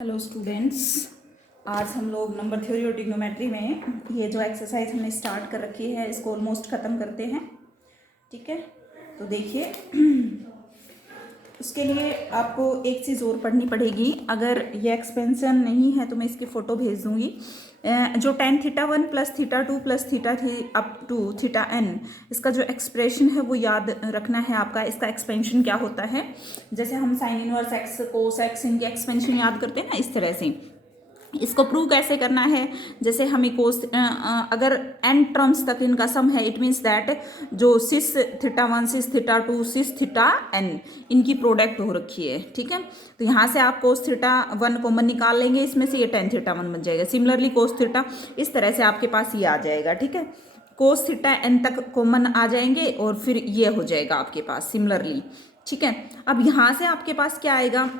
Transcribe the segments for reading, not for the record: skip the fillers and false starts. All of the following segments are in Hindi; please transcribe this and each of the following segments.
हेलो स्टूडेंट्स, आज हम लोग नंबर थ्योरी और ट्रिग्नोमेट्री में ये जो एक्सरसाइज हमने स्टार्ट कर रखी है इसको ऑलमोस्ट ख़त्म करते हैं। ठीक है, तो देखिए उसके लिए आपको एक चीज़ और पढ़नी पड़ेगी। अगर ये एक्सपेंशन नहीं है तो मैं इसकी फ़ोटो भेज दूँगी। जो tan θ1 plus θ2 plus θ3 up to θn, इसका जो एक्सप्रेशन है वो याद रखना है आपका। इसका एक्सपेंशन क्या होता है, जैसे हम sine inverse x cos x इनके एक्सपेंशन याद करते हैं ना, इस तरह से इसको प्रूव कैसे करना है। जैसे हमें कोस अगर n टर्म्स तक इनका सम है, इट मीन्स दैट जो सिस θ1 सिस θ2 सिस θn इनकी प्रोडक्ट हो रखी है। ठीक है, तो यहाँ से आप कोस θ1 कॉमन निकाल लेंगे, इसमें से ये tan θ1 बन जाएगा। सिमिलरली कोस θ, इस तरह से आपके पास ये आ जाएगा। ठीक है, कोस θn तक कॉमन आ जाएंगे और फिर ये हो जाएगा आपके पास सिमिलरली। ठीक है, अब यहाँ से आपके पास क्या आएगा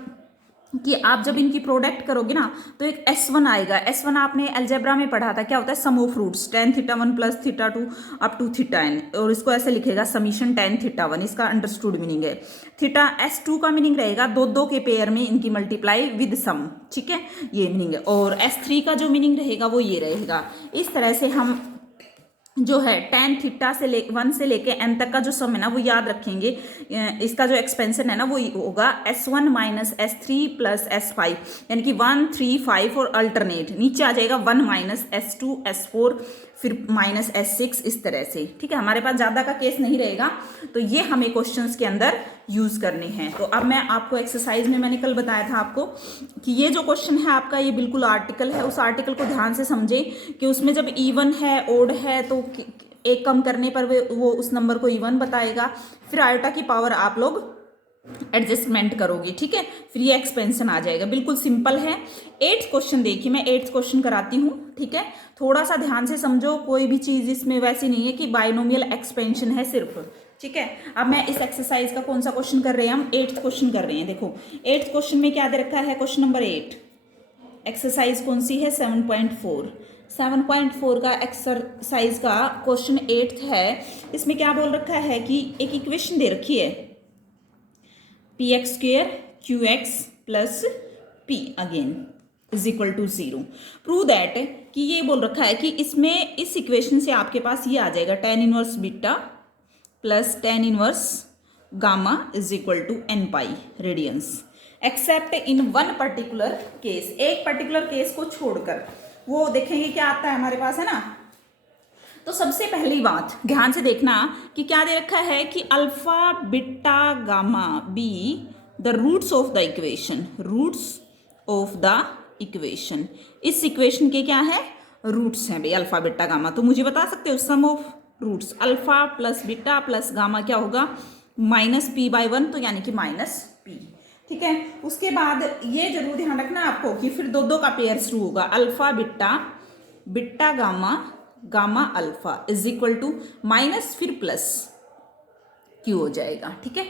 कि आप जब इनकी प्रोडक्ट करोगे ना तो एक S1 आएगा। S1 आपने अलजेब्रा में पढ़ा था, क्या होता है, sum of roots tan θ1 plus θ2 up to θn, और इसको ऐसे लिखेगा समीशन tan θ1। इसका अंडरस्टूड मीनिंग है। थीटा S2 का मीनिंग रहेगा दो दो के पेयर में इनकी मल्टीप्लाई विद सम। ठीक है, ये मीनिंग है। और S3 का जो मीनिंग रहेगा वो ये रहेगा। इस तरह से हम जो है tan θ से 1 से लेके n तक का जो सम है ना वो याद रखेंगे। इसका जो एक्सपेंशन है ना वो होगा S1 minus S3 plus S5, यानी कि 1 3 5 और अल्टरनेट नीचे आ जाएगा 1 माइनस S2 S4 फिर माइनस S6, इस तरह से। ठीक है, हमारे पास ज़्यादा का केस नहीं रहेगा, तो ये हमें क्वेश्चंस के अंदर यूज़ करने हैं। तो अब मैं आपको एक्सरसाइज में, मैंने कल बताया था आपको कि ये जो क्वेश्चन है आपका ये बिल्कुल आर्टिकल है। उस आर्टिकल को ध्यान से समझें कि उसमें जब इवन है ओड है तो एक कम करने पर वो उस नंबर को इवन बताएगा, फिर आयोटा की पावर आप लोग एडजस्टमेंट करोगे। ठीक है, फिर ये एक्सपेंशन आ जाएगा। बिल्कुल सिंपल है। 8th क्वेश्चन देखिए, मैं 8th क्वेश्चन कराती हूँ। ठीक है, थोड़ा सा ध्यान से समझो, कोई भी चीज़ इसमें वैसी नहीं है कि बाइनोमियल एक्सपेंशन है सिर्फ। ठीक है, अब मैं इस एक्सरसाइज का कौन सा क्वेश्चन कर रहे हैं, हम 8th क्वेश्चन कर रहे हैं। देखो 8th क्वेश्चन में क्या दे रखा है, क्वेश्चन नंबर 8। एक्सरसाइज कौन सी है, 7.4। 7.4 का एक्सरसाइज का क्वेश्चन 8th है। इसमें क्या बोल रखा है कि एक इक्वेशन दे रखी है px² qx plus p again is equal to 0। Prove that कि ये बोल रखा है कि इसमें इस इक्वेशन से आपके पास ये आ जाएगा tan inverse beta plus tan inverse gamma is equal to n pi radians, except in one particular case. एक पर्टिकुलर केस को छोड़कर वो देखेंगे क्या आता है हमारे पास, है ना। तो सबसे पहली बात ध्यान से देखना कि क्या दे रखा है कि alpha beta gamma be the roots of the equation. Roots of the equation, इस इक्वेशन के क्या है, रूट्स हैं भाई, अल्फा बीटा गामा। तो मुझे बता सकते हो sum of roots alpha plus beta plus gamma क्या होगा, माइनस p बाई 1, तो यानी कि माइनस p। ठीक है, उसके बाद ये जरूर ध्यान रखना आपको कि फिर दो दो का पेयर शुरू होगा, alpha beta beta gamma gamma alpha is equal to minus फिर प्लस क्यू हो जाएगा। ठीक है,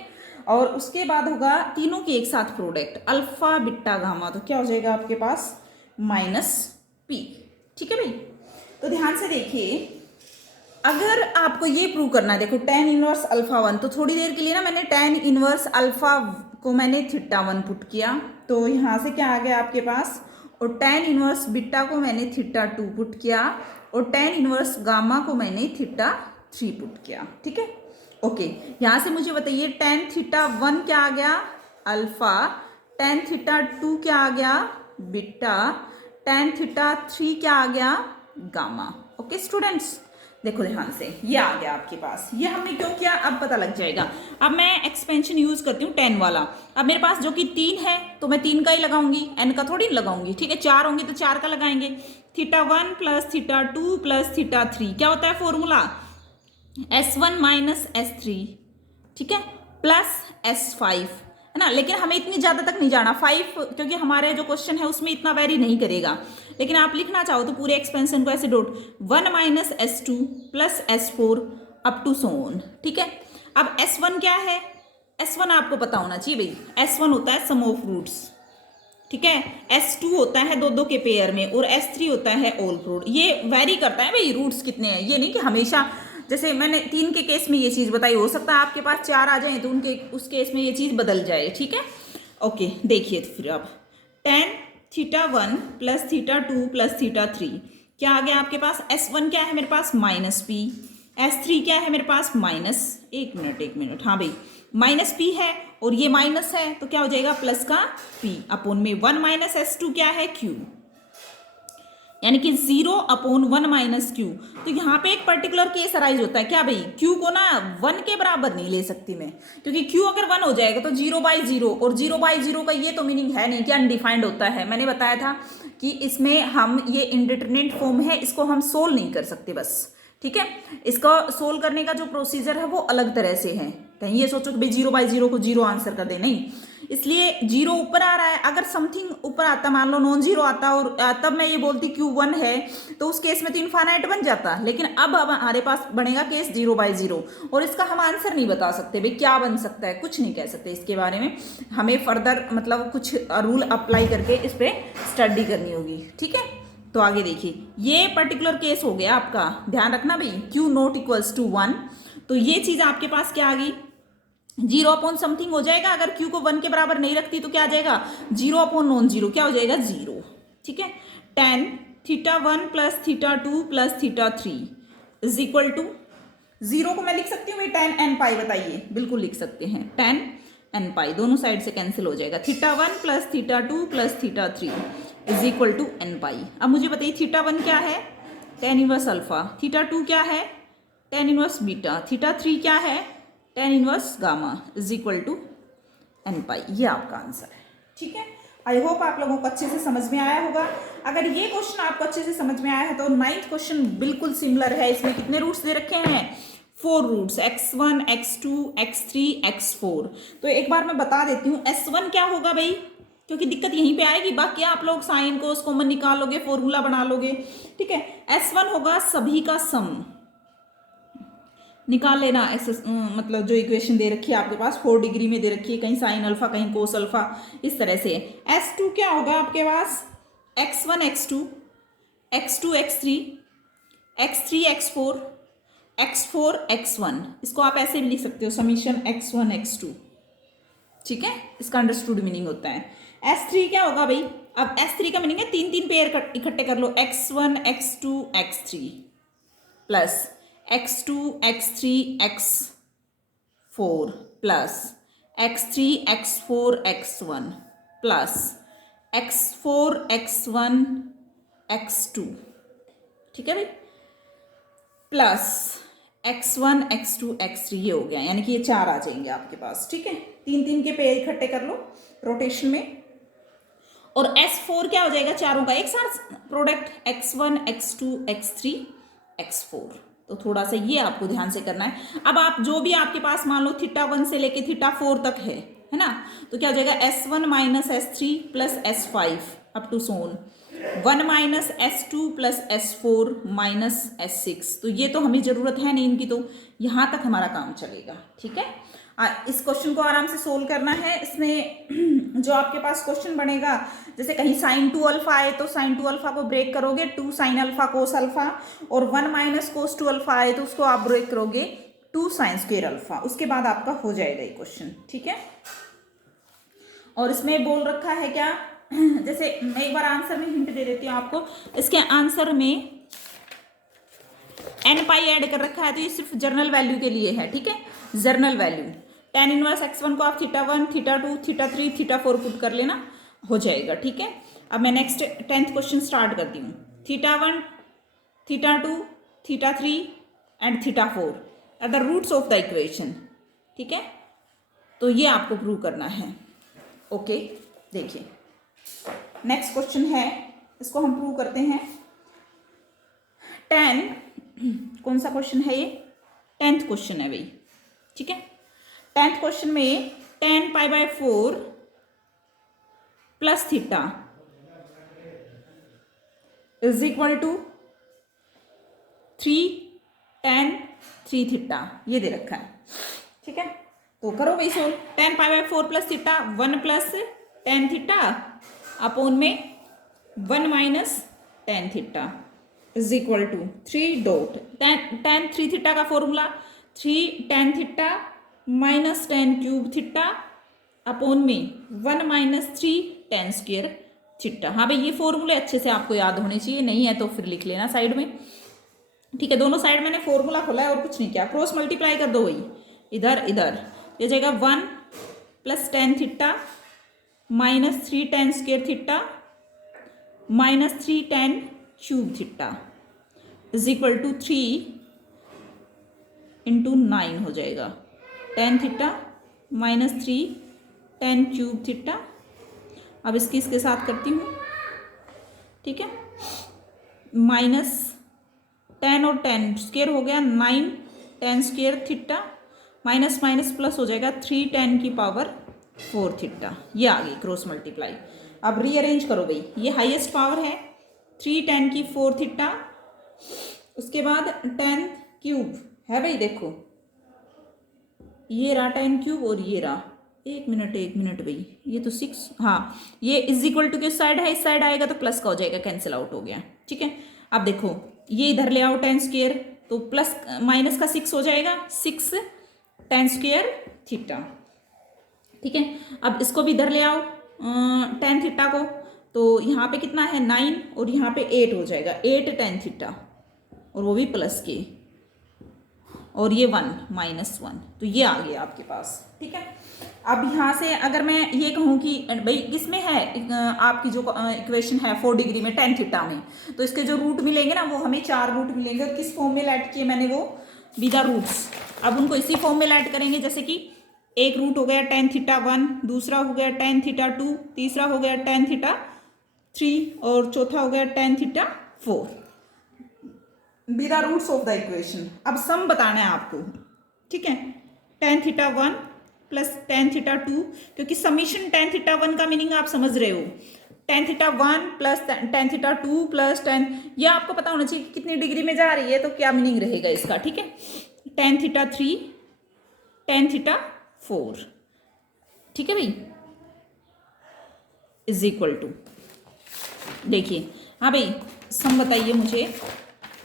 और उसके बाद होगा तीनों की एक साथ प्रोडक्ट अल्फा बीटा गामा, तो क्या हो जाएगा आपके पास माइनस पी। ठीक है भाई, तो ध्यान से देखिए, अगर आपको ये प्रूव करना है, देखो tan इनवर्स अल्फा 1, तो थोड़ी देर के लिए ना मैंने tan इनवर्स अल्फा को मैंने θ1 पुट किया, तो यहाँ से क्या आ गया आपके पास, और tan इनवर्स बीटा को मैंने θ2 पुट किया, और tan इनवर्स गामा को मैंने θ3 पुट किया। ठीक है, ओके, यहाँ से मुझे बताइए tan θ1 क्या आ गया, अल्फा, tan θ2 क्या आ गया, बीटा, tan θ3 क्या आ गया, गामा। ओके स्टूडेंट्स, देखो ध्यान से, ये आ गया आपके पास। ये हमने क्यों किया अब पता लग जाएगा। अब मैं एक्सपेंशन यूज करती हूँ tan वाला। अब मेरे पास जो कि 3 है तो मैं 3 का ही लगाऊंगी, n का थोड़ी लगाऊंगी। ठीक है, 4 होंगे तो 4 का लगाएंगे। θ1 प्लस θ2 प्लस θ3 क्या होता है फॉर्मूला, S1 माइनस S3। ठीक है, प्लस S5, है ना। लेकिन हमें इतनी ज़्यादा तक नहीं जाना 5, क्योंकि हमारे जो क्वेश्चन है उसमें इतना वेरी नहीं करेगा। लेकिन आप लिखना चाहो तो पूरे एक्सपेंशन को ऐसे dot 1 minus S2 plus S4 up to so on. ठीक है, अब S1 क्या है, S1 आपको पता होना चाहिए भाई। S1 होता है सम ऑफ रूट्स। ठीक है, S2 होता है दो दो के पेयर में, और S3 होता है ऑल प्रोड। ये वेरी करता है भाई रूट्स कितने हैं, ये नहीं कि हमेशा, जैसे मैंने 3 के केस में ये चीज़ बताई, हो सकता है आपके पास 4 आ जाए तो उनके उस केस में ये चीज़ बदल जाए। ठीक है, ओके, देखिए फिर अब tan θ1 प्लस θ2 प्लस θ3 क्या आ गया आपके पास? S1 क्या है मेरे पास? Minus P. S3 क्या है मेरे पास? माइनस, एक मिनट, हाँ भाई, माइनस पी है और ये माइनस है तो क्या हो जाएगा? प्लस का पी अपोन में 1 माइनस S2 क्या है? क्यू, यानी कि 0 अपोन 1 माइनस क्यू। तो यहाँ पे एक पर्टिकुलर केस अराइज होता है क्या भाई? क्यू को ना 1 के बराबर नहीं ले सकती मैं, क्योंकि क्यू अगर 1 हो जाएगा तो 0/0, और 0/0 का ये तो मीनिंग है नहीं कि अनडिफाइंड होता है। मैंने बताया था कि इसमें हम ये इंडिटरमिनेट फॉर्म है, इसको हम सोल्व नहीं कर सकते बस, ठीक है। इसका सोल्व करने का जो प्रोसीजर है वो अलग तरह से है। कहीं ये सोचो कि भाई 0/0 को 0 आंसर कर दे, नहीं, इसलिए 0 ऊपर आ रहा है। अगर समथिंग ऊपर आता, मान लो नॉन जीरो आता और तब मैं ये बोलती Q1 है, तो उस केस में तो इनफाइनाइट बन जाता। लेकिन अब हमारे पास बनेगा केस 0/0 और इसका हम आंसर नहीं बता सकते भाई क्या बन सकता है, कुछ नहीं कह सकते इसके बारे में। हमें फर्दर मतलब कुछ रूल अप्लाई करके इस पर स्टडी करनी होगी, ठीक है। तो आगे देखिए, ये पर्टिकुलर केस हो गया आपका, ध्यान रखना भाई, Q ≠ 1। तो ये चीज आपके पास क्या आ गई? 0 अपॉन समथिंग हो जाएगा। अगर Q को 1 के बराबर नहीं रखती तो क्या आ जाएगा? 0 अपॉन नॉन जीरो, क्या हो जाएगा? 0, ठीक है। tan θ1 plus θ2 plus θ3 is equal to 0 को मैं लिख सकती हूँ भाई tan n पाई, बताइए, बिल्कुल लिख सकते हैं, tan n पाई दोनों साइड से कैंसिल हो जाएगा। θ1 plus θ2 plus θ3 is equal to n pi. अब मुझे बताइए θ1 क्या है? tan inverse alpha. θ2 क्या है? tan inverse beta. θ3 क्या है? tan inverse gamma is equal to n pi. ये आपका आंसर है, ठीक है। आई होप आप लोगों को अच्छे से समझ में आया होगा। अगर ये क्वेश्चन आपको अच्छे से समझ में आया है तो 9th क्वेश्चन बिल्कुल सिमिलर है। इसमें कितने रूट्स दे रखे हैं? 4 roots, x1 x2 x3 x4। तो एक बार मैं बता देती हूँ S1 क्या होगा भाई, क्योंकि दिक्कत यहीं पे आएगी। बाकी आप लोग साइन कोस कॉमन निकाल लोगे, फॉर्मूला बना लोगे, ठीक है। S1 होगा सभी का सम, निकाल लेना। मतलब जो इक्वेशन दे रखी है आपके पास 4 डिग्री में दे रखी है, कहीं साइन अल्फा कहीं कोस अल्फा, इस तरह से। S2 क्या होगा आपके पास? x1 x2 x2 x3 x3 x4 x4 x1। इसको आप ऐसे भी लिख सकते हो, समीशन x1 x2, ठीक है। इसका अंडरस्टूड मीनिंग होता है। S3 क्या होगा भाई? अब S3 का मीनिंग है 3 पेयर इकट्ठे कर लो, x1 x2 x3 plus x2 x3 x4 plus x3 x4 x1 plus x4 x1 x2, ठीक है भाई, प्लस x1 x2 x3। ये हो गया, यानी कि ये 4 आ जाएंगे आपके पास, ठीक है। 3 के पेयर इकट्ठे कर लो रोटेशन में। और S4 क्या हो जाएगा? चारों का एक साथ product, x1 x2 x3 x4। तो थोड़ा सा ये आपको ध्यान से करना है। अब आप जो भी आपके पास मान लो θ1 से लेके θ4 तक है ना, तो क्या हो जाएगा? S1 minus S3 plus S5 up to so on 1 minus S2 plus S4 minus S6। तो ये तो हमें जरूरत है नहीं इनकी, तो यहाँ तक हमारा काम चलेगा, ठीक है। इस क्वेश्चन को आराम से सोल्व करना है। इसमें जो आपके पास क्वेश्चन बनेगा, जैसे कहीं साइन 2 अल्फा आए तो साइन 2 अल्फा को ब्रेक करोगे 2 साइन अल्फा कोस अल्फा, और 1 माइनस कोस 2 अल्फा आए तो उसको आप ब्रेक करोगे 2 साइन स्क्वेयर अल्फा। उसके बाद आपका हो जाएगा ये क्वेश्चन, ठीक है। और इसमें बोल रखा है क्या, जैसे मैं एक बार आंसर में हिंट दे देती हूँ आपको। इसके आंसर में n पाई ऐड कर रखा है, तो ये सिर्फ जर्नल वैल्यू के लिए है, ठीक है। Journal value tan inverse x1 को आप θ1 θ2 θ3 θ4 पुट कर लेना, हो जाएगा, ठीक है। अब मैं नेक्स्ट 10th क्वेश्चन स्टार्ट करती हूँ। θ1 θ2 θ3 and θ4 are the roots of the equation, ठीक है। तो ये आपको प्रूव करना है, ओके। देखिए नेक्स्ट क्वेश्चन है, इसको हम प्रूव करते हैं। tan, कौन सा क्वेश्चन है ये? 10th क्वेश्चन है भाई, ठीक है। 10th क्वेश्चन में tan π/4 plus theta is equal to 3 tan 3 थीटा, ये दे रखा है, ठीक है। तो करो भाई solve. tan π/4 plus theta 1 plus tan theta upon में 1 minus tan theta is equal to 3 dot tan 3 theta का formula 3 tan theta minus tan cube theta upon में 1 माइनस 3 tan स्क्वेयर थीटा। हाँ भाई, ये फॉर्मूले अच्छे से आपको याद होने चाहिए, नहीं है तो फिर लिख लेना साइड में। ठीक है, दोनों साइड मैंने फॉर्मूला खोला है और कुछ नहीं किया। क्रॉस मल्टीप्लाई कर दो वही, इधर इधर, ये जाएगा 1 + tan theta -3 tan square theta -3 tan cube theta is equal to 3 × 9 हो जाएगा। tan theta -3 tan cube theta. अब इसके साथ करती हूँ, ठीक है, -10 और 10 स्क्वायर हो गया 9 tan square theta, minus minus plus हो जाएगा 3 tan की पावर 4 थीटा। ये आ गई क्रॉस मल्टीप्लाई। अब रीअरेंज करो भाई, ये हाईएस्ट पावर है 3 tan की 4 थीटा, उसके बाद 10 क्यूब है भाई, देखो ये रहा 10 क्यूब और ये रहा, एक मिनट भाई, ये तो 6, हाँ ये इज इक्वल टू किस साइड है, इस साइड आएगा तो प्लस का हो जाएगा, कैंसिल आउट हो गया। ठीक है, अब देखो ये इधर ले आओ 10 स्क्वायर, तो प्लस माइनस का 6 हो जाएगा, 6 tan स्क्वायर थीटा। ठीक है, अब इसको भी इधर ले आओ tan थीटा को, तो यहाँ पे कितना है 9 और यहाँ पे 8 हो जाएगा, 8 tan थीटा, और वो भी प्लस के, और ये 1 -1, तो ये आ गया आपके पास। ठीक है, अब यहाँ से अगर मैं ये कहूँ कि भाई किसमें है आपकी जो इक्वेशन है 4 डिग्री में tan थीटा में, तो इसके जो रूट मिलेंगे ना वो हमें 4 रूट मिलेंगे, और किस फॉर्म में ऐड किए मैंने, वो विद द रूट्स। अब उनको इसी फॉर्म में ऐड करेंगे, जैसे कि एक रूट हो गया tan थीटा 1, दूसरा हो गया tan थीटा 2, तीसरा हो गया tan थीटा 3, और चौथा हो गया tan theta 4 with the roots of the equation. अब सम बताना है आपको। ठीक है, tan थीटा 1 + tan थीटा 2, क्योंकि समीशन tan थीटा 1 का मीनिंग आप समझ रहे हो, tan theta 1 + tan theta 2 + tan, यह आपको पता होना चाहिए कि कितनी डिग्री में जा रही है तो क्या मीनिंग रहेगा इसका। ठीक है, tan थीटा 3 tan थीटा 4, ठीक है भाई, इज इक्वल टू, देखिए हाँ भाई सम बताइए मुझे,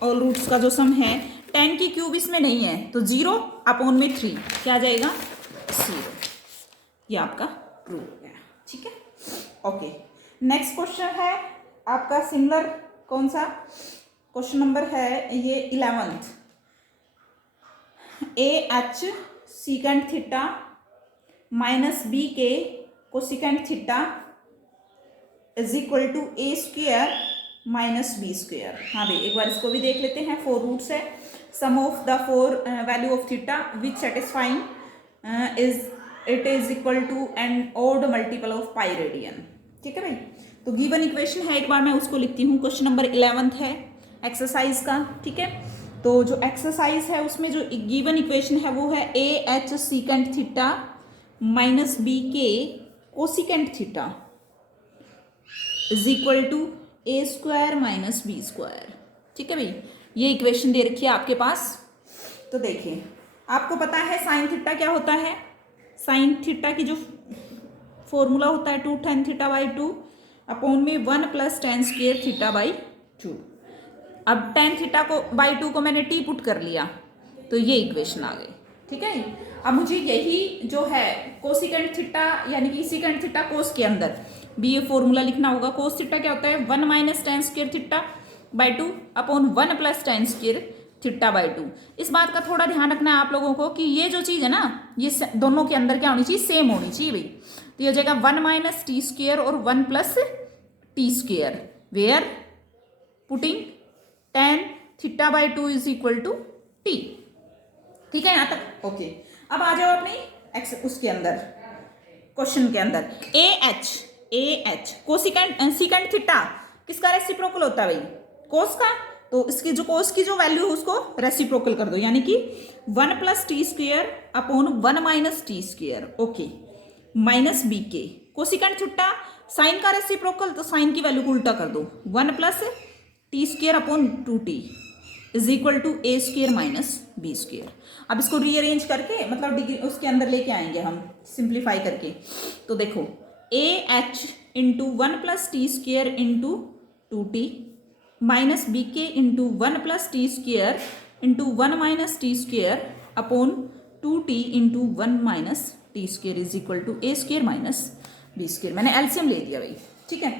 और रूट्स का जो सम है 10 की क्यूब इसमें नहीं है, तो 0/3 क्या आ जाएगा 0। ये आपका प्रूव हो गया। ठीक है, ओके, नेक्स्ट क्वेश्चन है आपका सिमिलर, कौन सा क्वेश्चन नंबर है ये 11th। AH secant theta -BK cosecant theta is equal to A² -B²। हाँ भाई, एक बार इसको भी देख लेते हैं। 4 रूट्स है, sum of the 4 value of theta which satisfying is equal to an odd multiple of pi radian. ठीक है भाई, तो गिवन इक्वेशन है, एक बार मैं उसको लिखती हूँ। क्वेश्चन नंबर 11th है एक्सरसाइज का। ठीक है, तो जो एक्सरसाइज है उसमें जो गिवन इक्वेशन है वो है AH secant theta -BK cosecant theta is equal to A² - B²। ठीक है भाई, ये इक्वेशन दे रखी है आपके पास। तो देखिए, आपको पता है साइन थीटा क्या होता है, साइन थीटा की जो फॉर्मूला होता है 2 tan θ/2 अपॉन में 1 + tan स्क्वायर θ/2। अब tan थीटा को /2 को मैंने t पुट कर लिया, तो ये इक्वेशन आ गई। ठीक है, अब मुझे यही जो है कोसिकेंट थीटा यानी कि सीकेंट थीटा कोस के अंदर भी ये फॉर्मूला लिखना होगा। कोस थीटा क्या होता है 1 - tan square θ/2 upon 1 + tan square θ/2। इस बात का थोड़ा ध्यान रखना है आप लोगों को कि ये जो चीज़ है ना, ये दोनों के अंदर क्या होनी चाहिए, सेम होनी चाहिए भाई। तो ये हो जाएगा 1 - t² और 1 + t², where putting tan θ/2 is equal to t। ठीक है यहाँ तक, ओके। अब आ जाओ अपनी उसके अंदर, क्वेश्चन के अंदर AH कोसिकेंट थीटा किसका रेसिप्रोकल होता है भाई, कोस का। तो इसकी जो कोस की जो वैल्यू है उसको रेसिप्रोकल कर दो, यानी कि 1 + t² upon 1 - t², okay, -BK cosecant theta sine का रेसिप्रोकल, तो साइन की वैल्यू को उल्टा कर दो, 1 + t² upon 2t is equal to A² - B²। अब इसको रीअरेंज करके मतलब डिग्री उसके अंदर लेके आएंगे हम सिंप्लीफाई करके। तो देखो AH × 1 + t² × 2t -BK × 1 + t² × 1 - t² upon 2t × 1 - t² is equal to A² - B²। मैंने एलसीएम ले दिया भाई। ठीक है।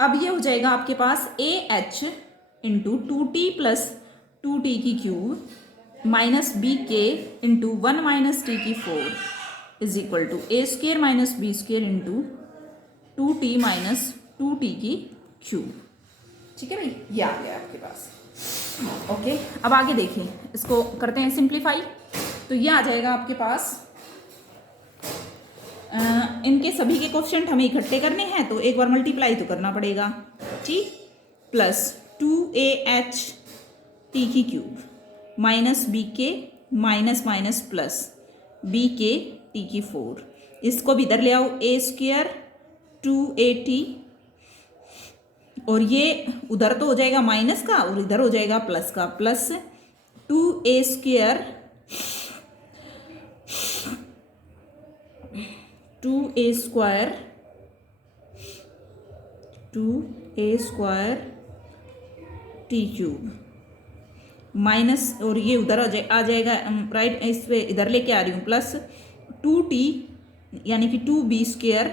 अब ये हो जाएगा आपके पास a h into 2t plus 2t की क्यूब माइनस बी के इंटू 1 माइनस टी की 4 is equal to a square minus b square into 2t minus 2t की क्यूब। ठीक है भाई, ये आ गया आपके पास। ओके, अब आगे देखिए, इसको करते हैं सिंप्लीफाई। तो ये आ जाएगा आपके पास, इनके सभी के कोफिशिएंट हमें इकट्ठे करने हैं तो एक बार मल्टीप्लाई तो करना पड़ेगा। ठीक, प्लस 2AH टी की क्यूब माइनस बी के माइनस माइनस प्लस बी के टी की 4, इसको भी इधर ले आओ, ए स्क्र 2AT, और ये उधर तो हो जाएगा माइनस का और इधर हो जाएगा प्लस का, plus 2A square 2A square T cube minus, और ये उधर आ जाएगा राइट, इस पे इधर लेके आ रही हूँ, प्लस 2t यानी कि 2b स्क्वायर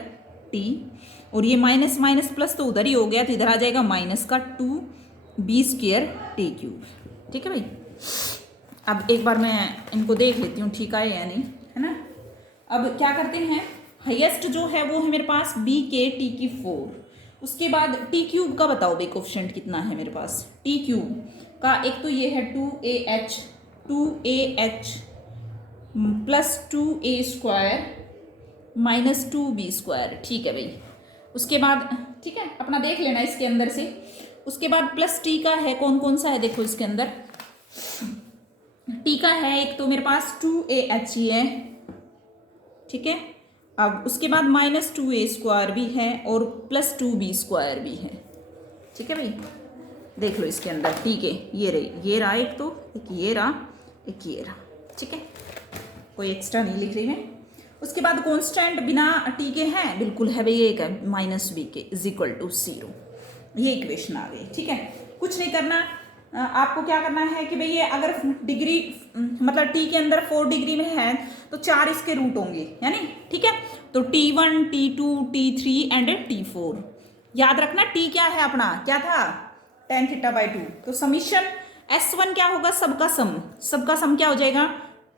टी, और ये माइनस माइनस प्लस तो उधर ही हो गया, तो इधर आ जाएगा माइनस का 2b स्क्वायर टी क्यूब। ठीक है भाई, अब एक बार मैं इनको देख लेती हूँ ठीक है या नहीं, है ना। अब क्या करते हैं, हाईएस्ट जो है वो है मेरे पास बी के टी की 4, उसके बाद टी क्यूब का बताओ भाई कोफिशिएंट कितना है मेरे पास। टी क्यूब का एक तो ये है 2AH plus 2A square minus 2B square. ठीक है भाई, उसके बाद ठीक है अपना देख लेना इसके अंदर से। उसके बाद प्लस टी का है, कौन कौन सा है देखो इसके अंदर। टी का है एक तो मेरे पास 2AH ही है, ठीक है। अब उसके बाद माइनस 2A स्क्वायर भी है और प्लस 2B स्क्वायर भी है। ठीक है भाई, देख लो इसके अंदर। ठीक है, ये रही, ये रहा एक तो, एक ये रहा, एक ये रहा। ठीक है, कोई एक्स्ट्रा नहीं लिख रही मैं। उसके बाद कांस्टेंट बिना टी के हैं, बिल्कुल है भाई, एक है माइनस बी के इज इक्वल टू 0। ये इक्वेशन आ गई। ठीक है, कुछ नहीं करना, आपको क्या करना है कि भाई ये अगर डिग्री मतलब टी के अंदर 4 डिग्री में है तो 4 इसके रूट होंगे, यानी ठीक है। तो T1 T2 T3 and T4 याद रखना। टी क्या है अपना, क्या था, tan θ/2। तो समीशन S1 क्या होगा, सबका सम, सबका सम क्या हो जाएगा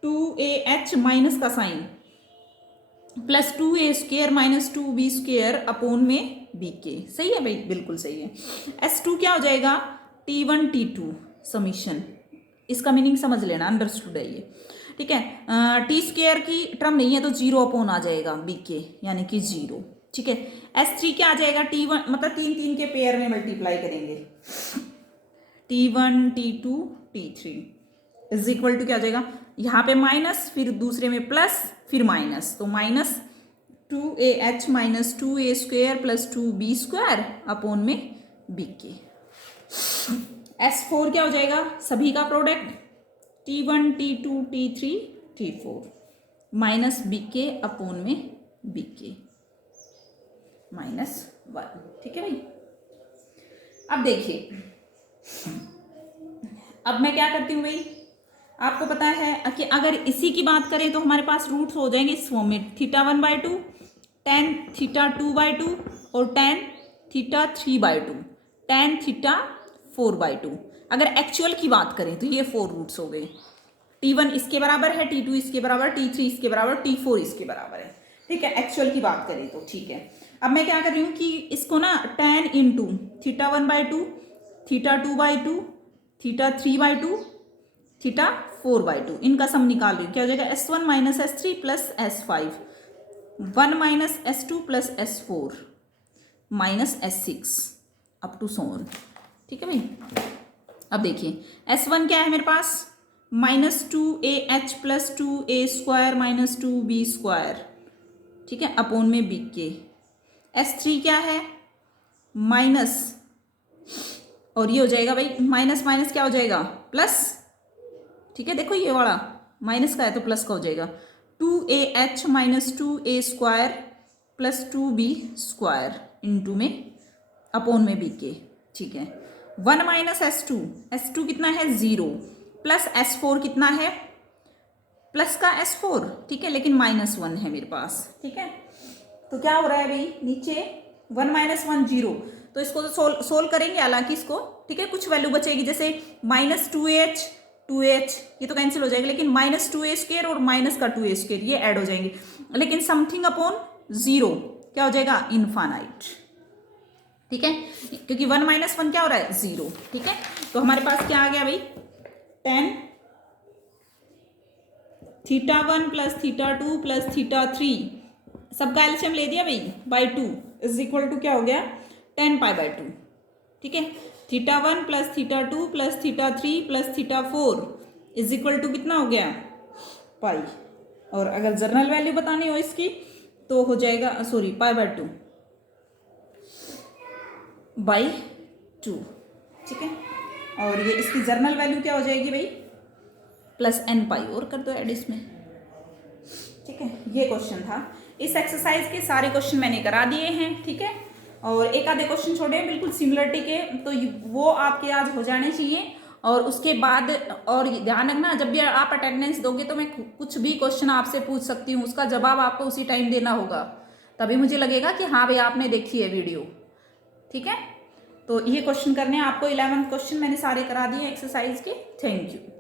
2AH माइनस का sign plus 2A square minus 2B square upon में बी के। सही है भाई, बिल्कुल सही है। S2 क्या हो जाएगा T1 T2 समीशन, इसका मीनिंग समझ लेना, अंडरस्टूड है ये। ठीक है, टी स्क्वायर की टर्म नहीं है तो 0 अपॉन आ जाएगा बी के, यानी कि 0। ठीक है, S3 क्या आ जाएगा T1, मतलब 3 3 के पेयर में मल्टीप्लाई करेंगे, T1 T2 T3 is equal to क्या आ जाएगा, यहाँ पे माइनस, फिर दूसरे में प्लस, फिर माइनस, तो minus 2AH minus 2A square plus 2B square upon में बी के। S4 क्या हो जाएगा, सभी का product T1 T2 T3 T4 minus B के अपॉन में बी के माइनस 1। ठीक है भाई, अब देखिए, अब मैं क्या करती हूँ भाई, आपको पता है कि अगर इसी की बात करें तो हमारे पास रूट्स हो जाएंगे इस फॉर्म में, θ1/2 tan θ2/2 और tan θ3/2 tan θ4/2। अगर एक्चुअल की बात करें तो ये 4 रूट्स हो गए। T1 इसके बराबर है, T2 इसके बराबर, T3 इसके बराबर, T4 इसके बराबर है। ठीक है, एक्चुअल की बात करें तो। ठीक है, अब मैं क्या कर रही हूँ कि इसको ना tan इंटू θ1/2 θ2/2 θ3/2 θ4/2 इनका सम निकाल रही हूँ। क्या हो जाएगा, S1 minus S3 plus S5 1 minus S2 plus S4 minus S6 up to so on. ठीक है भाई, अब देखिए S1 क्या है मेरे पास, minus 2AH plus 2A square minus 2B square, ठीक है, अपॉन में बी के। S3 क्या है, माइनस, और ये हो जाएगा भाई माइनस माइनस क्या हो जाएगा, प्लस। ठीक है, देखो ये वाला माइनस का है तो प्लस का हो जाएगा, 2AH minus 2A square plus 2B square into में अपॉन में बी के। ठीक है, 1 माइनस S2 कितना है 0, प्लस S4 कितना है, प्लस का S4, ठीक है, लेकिन -1 है मेरे पास। ठीक है, तो क्या हो रहा है भाई, नीचे 1 माइनस 1 0, तो इसको तो सोल्व करेंगे हालांकि इसको, ठीक है। कुछ वैल्यू बचेगी, जैसे -2h 2h ये तो कैंसिल हो जाएगा, लेकिन -2a² और माइनस का 2a² ये ऐड हो जाएंगे, लेकिन समथिंग अपॉन 0 क्या हो जाएगा, इनफाइनाइट, ठीक है, क्योंकि 1 माइनस 1 क्या हो रहा है, 0, ठीक है। तो हमारे पास क्या आ गया भाई, tan θ1 प्लस θ2 प्लस θ3 सबका एलसीएम ले दिया भाई बाई 2 इज इक्वल टू क्या हो गया, tan π/2, ठीक है। θ1 plus θ2 plus θ3 plus θ4 is equal to कितना हो गया, पाई, और अगर जर्नल वैल्यू बतानी हो इसकी तो हो जाएगा, सॉरी π/2 बाई 2, ठीक है। और ये इसकी जर्नल वैल्यू क्या हो जाएगी भाई, +n π, और कर दो ऐड इसमें, ठीक है। ये क्वेश्चन था। इस एक्सरसाइज के सारे क्वेश्चन मैंने करा दिए हैं, ठीक है, और एक आधे क्वेश्चन छोड़े हैं बिल्कुल सिमिलरिटी के, तो वो आपके आज हो जाने चाहिए। और उसके बाद और ध्यान रखना, जब भी आप अटेंडेंस दोगे तो मैं कुछ भी क्वेश्चन आपसे पूछ सकती हूँ, उसका जवाब आपको उसी टाइम देना होगा, तभी मुझे लगेगा कि हाँ भाई आपने देखी है वीडियो, ठीक है। तो ये क्वेश्चन करने हैं आपको, 11 क्वेश्चन मैंने सारे करा दिए एक्सरसाइज के। Thank you.